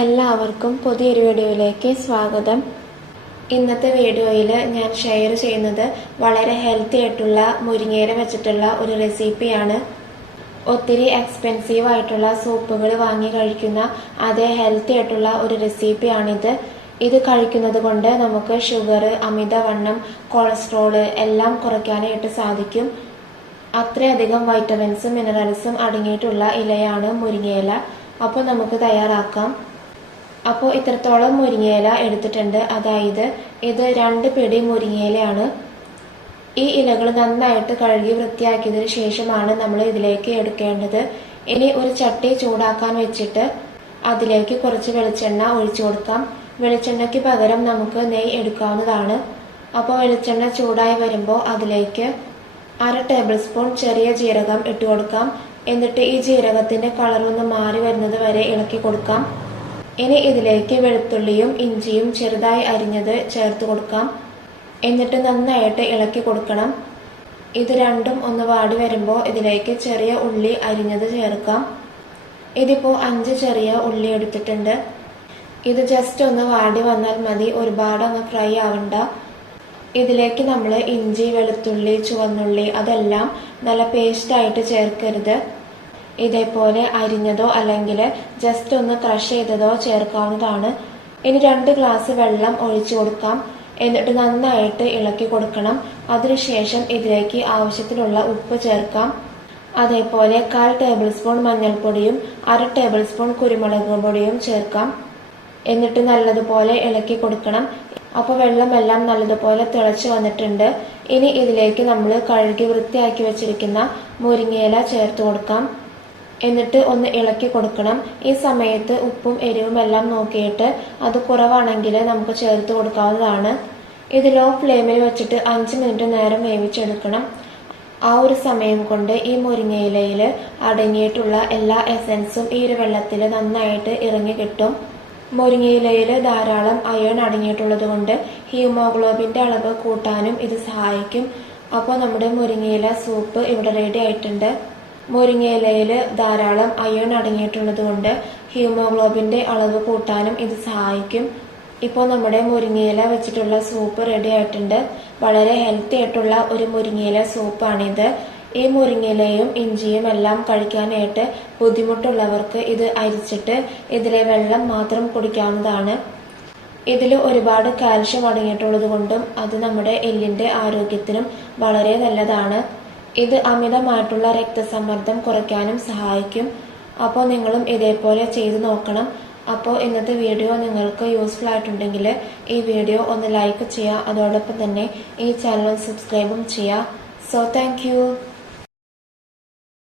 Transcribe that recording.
എല്ലാവർക്കും പുതിയൊരു വീഡിയോയിലേക്ക് സ്വാഗതം. ഇന്നത്തെ വീഡിയോയിൽ ഞാൻ ഷെയർ ചെയ്യുന്നത് വളരെ ഹെൽത്തി ആയിട്ടുള്ള മുരിങ്ങയില വെച്ചിട്ടുള്ള ഒരു റെസിപ്പിയാണ്. ഒത്തിരി എക്സ്പെൻസീവ് ആയിട്ടുള്ള സൂപ്പുകൾ വാങ്ങി കഴിക്കുന്ന അതേ ഹെൽത്തി ആയിട്ടുള്ള ഒരു റെസിപ്പിയാണിത്. ഇത് കഴിക്കുന്നത് കൊണ്ട് നമുക്ക് ഷുഗർ, അമിതവണ്ണം, കൊളസ്ട്രോൾ എല്ലാം കുറയ്ക്കാനായിട്ട് സാധിക്കും. അത്രയധികം വൈറ്റമിൻസും മിനറൽസും അടങ്ങിയിട്ടുള്ള ഇലയാണ് മുരിങ്ങയില. അപ്പോൾ നമുക്ക് തയ്യാറാക്കാം. അപ്പോൾ ഇത്രത്തോളം മുരിങ്ങയില എടുത്തിട്ടുണ്ട്. അതായത് ഇത് 2 പിടി മുരിങ്ങയിലയാണ്. ഈ ഇലകൾ നന്നായിട്ട് കഴുകി വൃത്തിയാക്കിയതിനു ശേഷമാണ് നമ്മൾ ഇതിലേക്ക് എടുക്കേണ്ടത്. ഇനി ഒരു ചട്ടി ചൂടാക്കാൻ വെച്ചിട്ട് അതിലേക്ക് കുറച്ച് വെളിച്ചെണ്ണ ഒഴിച്ചു കൊടുക്കാം. വെളിച്ചെണ്ണയ്ക്ക് പകരം നമുക്ക് നെയ്യ് എടുക്കാവുന്നതാണ്. അപ്പോൾ വെളിച്ചെണ്ണ ചൂടായി വരുമ്പോൾ അതിലേക്ക് 1/2 ടേബിൾ സ്പൂൺ ചെറിയ ജീരകം ഇട്ട് കൊടുക്കാം. എന്നിട്ട് ഈ ജീരകത്തിന്റെ കളറൊന്ന് മാറി വരുന്നത് വരെ ഇളക്കി കൊടുക്കാം. ഇനി ഇതിലേക്ക് വെളുത്തുള്ളിയും ഇഞ്ചിയും ചെറുതായി അരിഞ്ഞത് ചേർത്ത് കൊടുക്കാം. എന്നിട്ട് നന്നായിട്ട് ഇളക്കി കൊടുക്കണം. ഇത് രണ്ടും ഒന്ന് വാടി വരുമ്പോൾ ഇതിലേക്ക് ചെറിയ ഉള്ളി അരിഞ്ഞത് ചേർക്കാം. ഇതിപ്പോൾ 5 ചെറിയ ഉള്ളി എടുത്തിട്ടുണ്ട്. ഇത് ജസ്റ്റ് ഒന്ന് വാടി വന്നാൽ മതി, ഒരുപാടൊന്ന് ഫ്രൈ ആവണ്ട. ഇതിലേക്ക് നമ്മൾ ഇഞ്ചി, വെളുത്തുള്ളി, ചുവന്നുള്ളി അതെല്ലാം നല്ല പേസ്റ്റായിട്ട് ചേർക്കരുത്. ഇതേപോലെ അരിഞ്ഞതോ അല്ലെങ്കിൽ ജസ്റ്റ് ഒന്ന് ക്രഷ് ചെയ്തതോ ചേർക്കാവുന്നതാണ്. ഇനി 2 ഗ്ലാസ് വെള്ളം ഒഴിച്ചു കൊടുക്കാം. എന്നിട്ട് നന്നായിട്ട് ഇളക്കി കൊടുക്കണം. അതിനുശേഷം ഇതിലേക്ക് ആവശ്യത്തിനുള്ള ഉപ്പ് ചേർക്കാം. അതേപോലെ 1/4 ടേബിൾ സ്പൂൺ മഞ്ഞൾപ്പൊടിയും 1/2 ടേബിൾ സ്പൂൺ കുരുമുളക് പൊടിയും ചേർക്കാം. എന്നിട്ട് നല്ലതുപോലെ ഇളക്കി കൊടുക്കണം. അപ്പോൾ വെള്ളമെല്ലാം നല്ലതുപോലെ തിളച്ച് വന്നിട്ടുണ്ട്. ഇനി ഇതിലേക്ക് നമ്മൾ കഴുകി വൃത്തിയാക്കി വെച്ചിരിക്കുന്ന മുരിങ്ങയില ചേർത്ത് കൊടുക്കാം. എന്നിട്ട് ഒന്ന് ഇളക്കി കൊടുക്കണം. ഈ സമയത്ത് ഉപ്പും എരിവും എല്ലാം നോക്കിയിട്ട് അത് കുറവാണെങ്കിൽ നമുക്ക് ചേർത്ത് കൊടുക്കാവുന്നതാണ്. ഇത് ലോ ഫ്ലെയിമിൽ വെച്ചിട്ട് 5 മിനിറ്റ് നേരം വേവിച്ചെടുക്കണം. ആ ഒരു സമയം കൊണ്ട് ഈ മുരിങ്ങയിലയിൽ അടങ്ങിയിട്ടുള്ള എല്ലാ എസൻസും ഈ ഒരു വെള്ളത്തിൽ നന്നായിട്ട് ഇറങ്ങി കിട്ടും. മുരിങ്ങയിലയിൽ ധാരാളം അയൺ അടങ്ങിയിട്ടുള്ളത് കൊണ്ട് ഹീമോഗ്ലോബിൻ്റെ അളവ് കൂട്ടാനും ഇത് സഹായിക്കും. അപ്പോൾ നമ്മുടെ മുരിങ്ങയില സൂപ്പ് ഇവിടെ റെഡി ആയിട്ടുണ്ട്. മുരിങ്ങയിലയിൽ ധാരാളം അയൺ അടങ്ങിയിട്ടുള്ളത് കൊണ്ട് ഹീമോഗ്ലോബിൻ്റെ അളവ് കൂട്ടാനും ഇത് സഹായിക്കും. ഇപ്പോൾ നമ്മുടെ മുരിങ്ങയില വെച്ചിട്ടുള്ള സൂപ്പ് റെഡി ആയിട്ടുണ്ട്. വളരെ ഹെൽത്തി ആയിട്ടുള്ള ഒരു മുരിങ്ങയില സൂപ്പാണിത്. ഈ മുരിങ്ങയിലയും ഇഞ്ചിയും എല്ലാം കഴിക്കാനായിട്ട് ബുദ്ധിമുട്ടുള്ളവർക്ക് ഇത് അരിച്ചിട്ട് ഇതിലെ വെള്ളം മാത്രം കുടിക്കാവുന്നതാണ്. ഇതിൽ ഒരുപാട് കാൽഷ്യം അടങ്ങിയിട്ടുള്ളത് കൊണ്ടും അത് നമ്മുടെ എല്ലിൻ്റെ ആരോഗ്യത്തിനും വളരെ നല്ലതാണ്. ഇത് അമിതമായിട്ടുള്ള രക്തസമ്മർദ്ദം കുറയ്ക്കാനും സഹായിക്കും. അപ്പോൾ നിങ്ങളും ഇതേപോലെ ചെയ്തു നോക്കണം. അപ്പോൾ ഇന്നത്തെ വീഡിയോ നിങ്ങൾക്ക് യൂസ്ഫുൾ ആയിട്ടുണ്ടെങ്കിൽ ഈ വീഡിയോ ഒന്ന് ലൈക്ക് ചെയ്യുക. അതോടൊപ്പം തന്നെ ഈ ചാനൽ സബ്സ്ക്രൈബും ചെയ്യുക. So thank you.